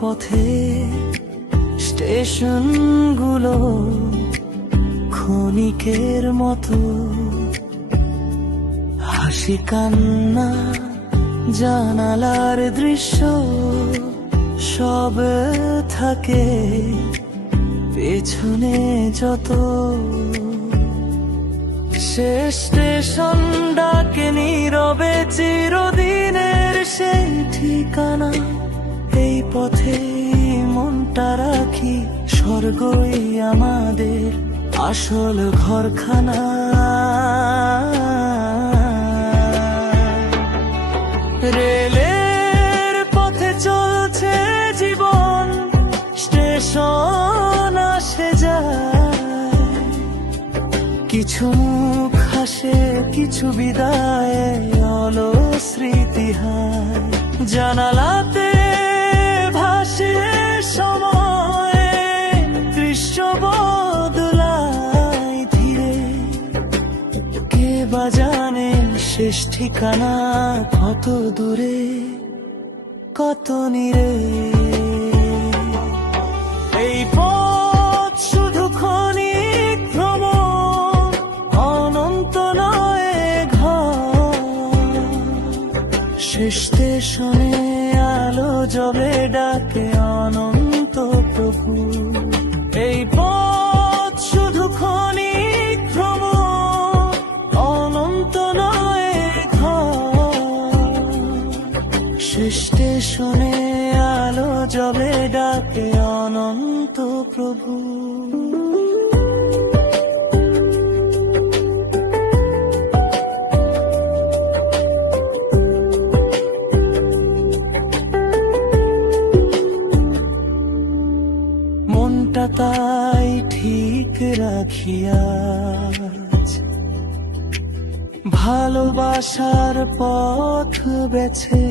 পথে স্টেশনগুলো ক্ষণিকের মতো, হাসি কান্না জানালার দৃশ্য সব থাকে পেছনে যত। শেষ স্টেশন ডাকে নীরবে চিরদিনের সেই ঠিকানা। এই পথে মনটা রাখি, স্বর্গই আমাদের আসল ঘরখানা। রেলের পথে চলছে জীবন, স্টেশন আসে যায়, কিছু মুখ হাসে কিছু বিদায়, অলস স্মৃতি হায়। জানালাতে ভাসে সময়, দৃশ্য বদলায় ধীরে, কে বা জানে শেষ ঠিকানা কত দূরে কত নীরে। এই পথ শুধু ক্ষণিক ভ্রমণ, অনন্ত নয় ঘর। শেষ স্টেশনে আলো জ্বলে ডাকে অনন্ত প্রভু। এই পথ শুধু ক্ষণিক ভ্রমণ, অনন্ত নয় ঘর। শেষ স্টেশনে আলো জ্বলে ডাকে অনন্ত প্রভু। মনটা তাই ঠিক রাখিয়া ভালোবাসার পথ বেছে,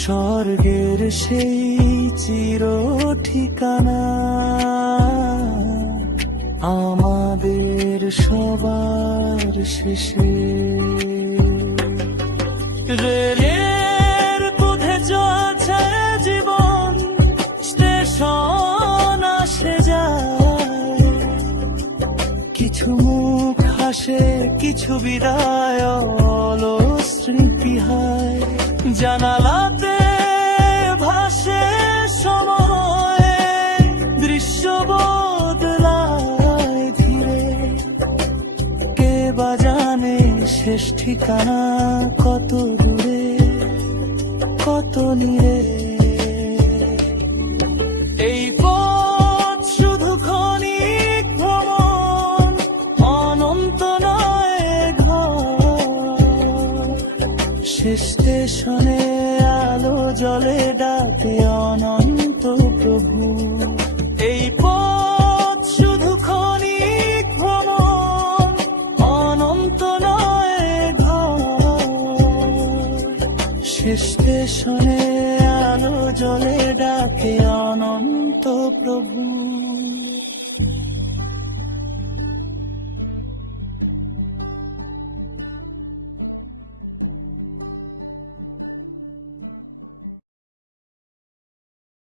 স্বর্গের সেই চির ঠিকানা আমাদের সবার শেষে। রেলের পথে চলছে জীবন, স্টেশন আসে যায়, কিছু মুখ হাসে কিছু বিদায়, অলস স্মৃতি হায়। জানালাতে ভাসে সময়, দৃশ্য বদলায় ধীরে, কে বা জানে শেষ ঠিকানা কত দূরে কত নীরে। এই পথ শুধু ক্ষণিক ভ্রমণ, অনন্ত নয় ঘর। শেষ স্টেশনে আলো জ্বলে ডাকে অনন্ত প্রভু। এই পথ শুধু ক্ষণিক ভ্রমণ, অনন্ত নয় ঘর। শেষ স্টেশনে আলো জ্বলে ডাকে অনন্ত প্রভু।